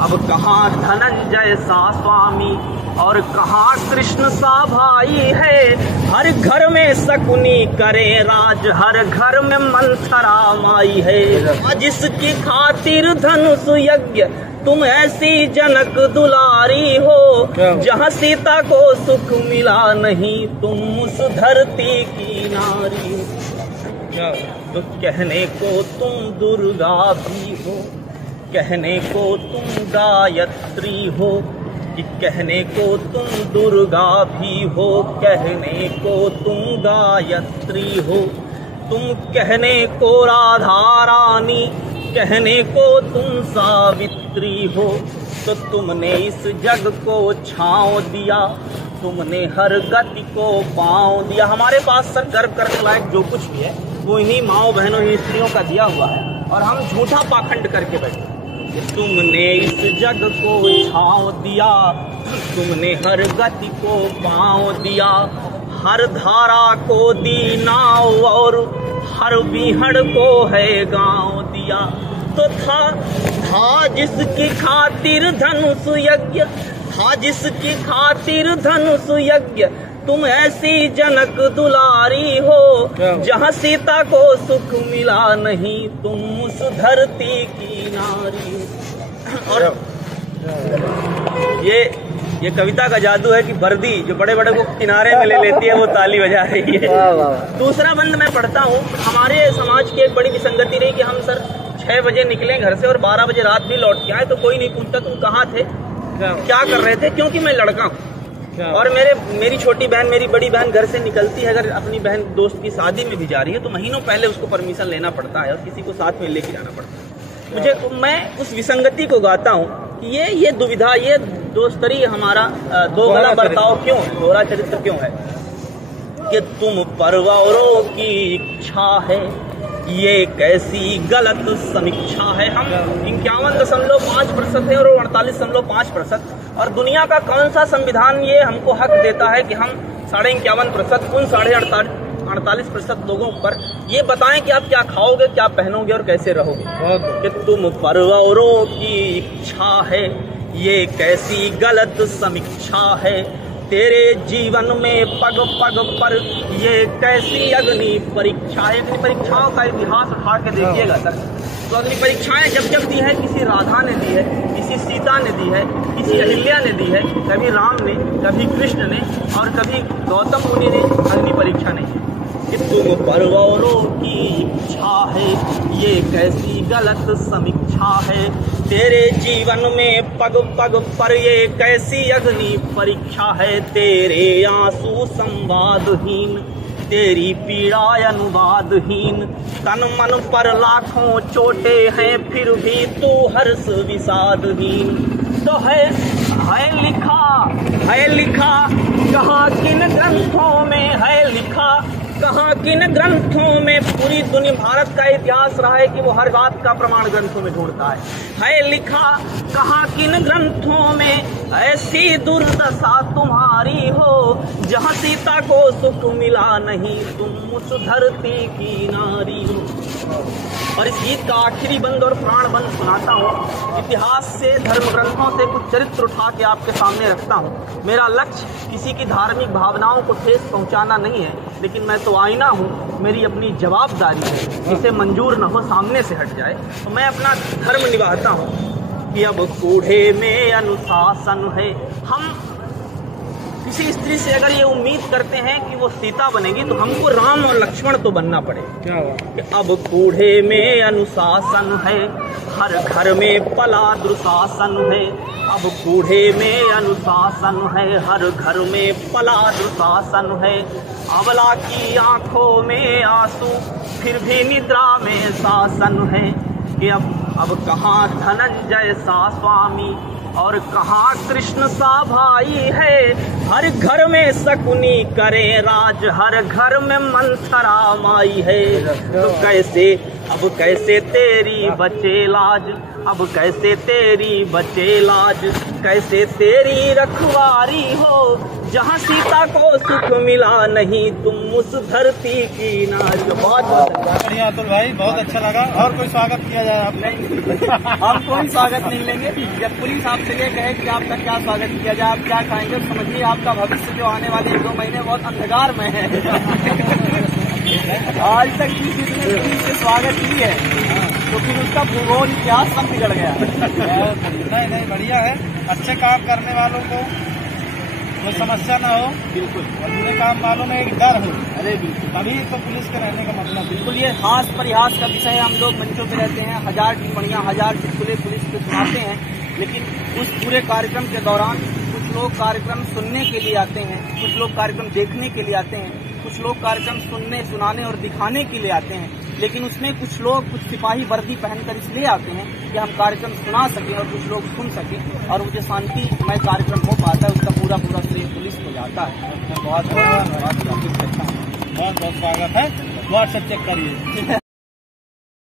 अब कहाँ धनंजय सा स्वामी और कहाँ कृष्ण सा भाई है। हर घर में शकुनी करे राज, हर घर में मंथरा माई है। जिसकी खातिर धनुष यज्ञ तुम ऐसी जनक दुलारी हो, जहाँ सीता को सुख मिला नहीं तुम उस धरती की नारी हो। तो कहने को तुम दुर्गा भी हो, कहने को तुम गायत्री हो, कि कहने को तुम दुर्गा भी हो, कहने को तुम गायत्री हो। तुम कहने को राधा रानी, कहने को तुम सावित्री हो। तो तुमने इस जग को छांव दिया, तुमने हर गति को पांव दिया। हमारे पास सर गर्व करने लायक जो कुछ भी है वो इन्हीं माओ बहनों ही स्त्रियों का दिया हुआ है, और हम झूठा पाखंड करके बैठे कि तुमने इस जग को छांव दिया, तुमने हर गति को पांव दिया, हर धारा को दी नाव और हर बीहड़ को है गांव दिया। तो था जिसकी खातिर धनुष यज्ञ, था जिसकी खातिर धनुष यज्ञ तुम ऐसी जनक दुलारी हो, जहाँ सीता को सुख मिला नहीं तुम उस धरती की नारी। और ये कविता का जादू है कि वर्दी जो बड़े बड़े को किनारे में ले लेती है वो ताली बजा रही है। दूसरा बंद मैं पढ़ता हूँ। हमारे समाज की एक बड़ी विसंगति रही कि हम सर 6 बजे निकले घर से और 12 बजे रात भी लौट के आए तो कोई नहीं पूछता तुम कहाँ थे, क्या कर रहे थे, क्योंकि मैं लड़का हूँ। और मेरी छोटी बहन, मेरी बड़ी बहन घर से निकलती है, अगर अपनी बहन दोस्त की शादी में भी जा रही है तो महीनों पहले उसको परमिशन लेना पड़ता है और किसी को साथ में लेके जाना पड़ता है। मैं उस विसंगति को गाता हूँ कि ये दुविधा, ये दोस्तरी हमारा दो गला बर्ताव क्यों, दोहरा चरित्र क्यों है कि तुम परवारों की इच्छा है, ये कैसी गलत समीक्षा है। हम 51.5% है और 48.5%, और दुनिया का कौन सा संविधान ये हमको हक देता है कि हम 51.5% उन 48% लोगों पर ये बताएं कि आप क्या खाओगे, क्या पहनोगे और कैसे रहोगे। कि तुम परवारों की इच्छा है, ये कैसी गलत समीक्षा है, तेरे जीवन में पग पग पर ये कैसी अग्नि परीक्षा है। अग्नि परीक्षाओं का इतिहास उठा के देखिएगा सर, तो अग्नि परीक्षाएं जब दी है, किसी राधा ने दी है, किसी सीता ने दी है, किसी अहिल्या ने दी है, कभी राम ने, कभी कृष्ण ने और कभी गौतम मुनि ने अग्नि परीक्षा नहीं है। कि तुम परवारों की इच्छा है, ये कैसी गलत समीक्षा है, तेरे जीवन में पग पग पर ये कैसी अग्नि परीक्षा है। तेरे आंसू संवादहीन, तेरी पीड़ा अनुवादहीन, तन मन पर लाखों चोटे हैं फिर भी तू हर्ष विषादहीन। तो है लिखा कहाँ किन ग्रंथों में है लिखा, कहाँ किन ग्रंथों में। पूरी दुनिया, भारत का इतिहास रहा है कि वो हर बात का प्रमाण ग्रंथों में ढूंढता है लिखा कहाँ किन ग्रंथों में ऐसी दुर्दशा तुम्हारी हो, जहाँ सीता को सुख मिला नहीं तुम उस धरती की नारी हो। और इस गीत का आखिरी बंद और प्राण बंद सुनाता हूँ। इतिहास से, धर्म ग्रंथों से कुछ चरित्र उठा के आपके सामने रखता हूँ। मेरा लक्ष्य किसी की धार्मिक भावनाओं को ठेस पहुँचाना नहीं है, लेकिन मैं तो आईना हूँ, मेरी अपनी जवाबदारी है, इसे मंजूर न हो सामने से हट जाए तो मैं अपना धर्म निभाता हूँ। कि अब कूढ़े में अनुशासन है। हम किसी स्त्री से अगर ये उम्मीद करते हैं कि वो सीता बनेगी तो हमको राम और लक्ष्मण तो बनना पड़ेगा। अब कूढ़े में अनुशासन है, हर घर में पला दुशासन है। अब कूढ़े में अनुशासन है, हर घर में पला दुशासन है। अबला की आंखों में आंसू फिर भी निद्रा में शासन है। कि अब कहाँ धनंजय सा स्वामी और कहाँ कृष्ण सा भाई है। हर घर में शकुनी करे राज, हर घर में मंथरा माई है। तो अब कैसे तेरी बचे लाज, अब कैसे तेरी बचे लाज, कैसे तेरी रखवारी हो, जहाँ सीता को सुख मिला नहीं तुम उस धरती की नाज। बहुत बढ़िया अतुल भाई, बहुत अच्छा लगा। और कोई स्वागत किया जाए आप? नहीं, हम कोई स्वागत नहीं लेंगे। जब पुलिस आपसे ये कहे कि आपका क्या स्वागत किया जाए, आप क्या कहेंगे? समझिए आपका भविष्य जो आने वाले 1-2 महीने बहुत अंधकार में है। आज तक जिसने पुलिस से स्वागत की है तो फिर उसका भूगोल इतिहास सब बिगड़ गया। नहीं बढ़िया है। अच्छे काम करने वालों को कोई समस्या ना हो, बिल्कुल, और बुरे काम वालों में एक डर हो, अरे बिल्कुल, तभी तो पुलिस के रहने का मतलब। बिल्कुल, ये हास परिहास का विषय है। हम लोग मंचों पे रहते हैं, 1000 टिप्पणियां, 1000 चुटकुले पुलिस पे सुनाते हैं, लेकिन उस पूरे कार्यक्रम के दौरान कुछ लोग कार्यक्रम सुनने के लिए आते हैं, कुछ लोग कार्यक्रम देखने के लिए आते हैं, कुछ लोग कार्यक्रम सुनने, सुनाने और दिखाने के लिए आते हैं, लेकिन उसमें कुछ लोग कुछ सिपाही वर्दी पहनकर इसलिए आते हैं कि हम कार्यक्रम सुना सकें और कुछ लोग सुन सकें और मुझे शांतिमय कार्यक्रम हो पाता है, उसका पूरा श्रेय पुलिस को जाता है। बहुत बहुत स्वागत है। व्हाट्सएप चेक करिए।